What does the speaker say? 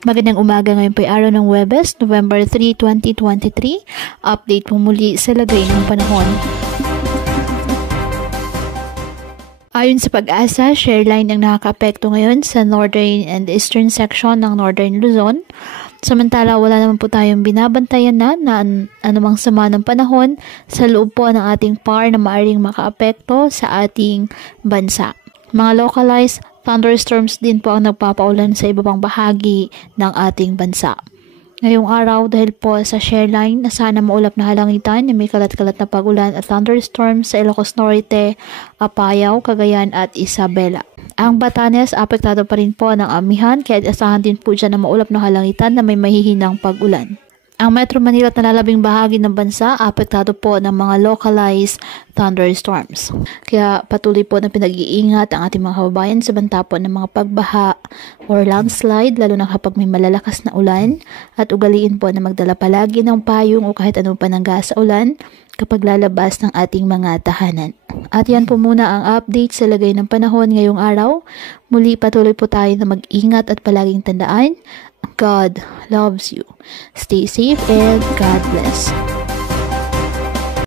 Magandang umaga, ngayon po ay araw ng Huwebes, November 3, 2023. Update po muli sa lagay ng panahon. Ayon sa Pag-asa, share line ang nakakaapekto ngayon sa northern and eastern section ng northern Luzon. Samantala, wala naman po tayong binabantayan na anumang sama ng panahon sa loob po ng ating PAR na maaaring makaapekto sa ating bansa. Mga localized thunderstorms din po ang nagpapaulan sa iba pang bahagi ng ating bansa. Ngayong araw, dahil po sa share line na sana maulap na halangitan na may kalat-kalat na pag-ulan at thunderstorms sa Ilocos Norte, Apayao, Cagayan at Isabela. Ang Batanes, apektado pa rin po ng amihan, kaya asahan din po dyan na maulap na halangitan na may mahihinang pag-ulan. Ang Metro Manila at nalalabing bahagi ng bansa, apektado po ng mga localized thunderstorms. Kaya patuloy po na pinag-iingat ang ating mga kababayan sa banta po ng mga pagbaha or landslide, lalo na kapag may malalakas na ulan, at ugaliin po na magdala palagi ng payong o kahit anong panangga sa ulan kapag lalabas ng ating mga tahanan. At yan po muna ang update sa lagay ng panahon ngayong araw. Muli patuloy po tayo na mag-ingat at palaging tandaan, God loves you. Stay safe and God bless.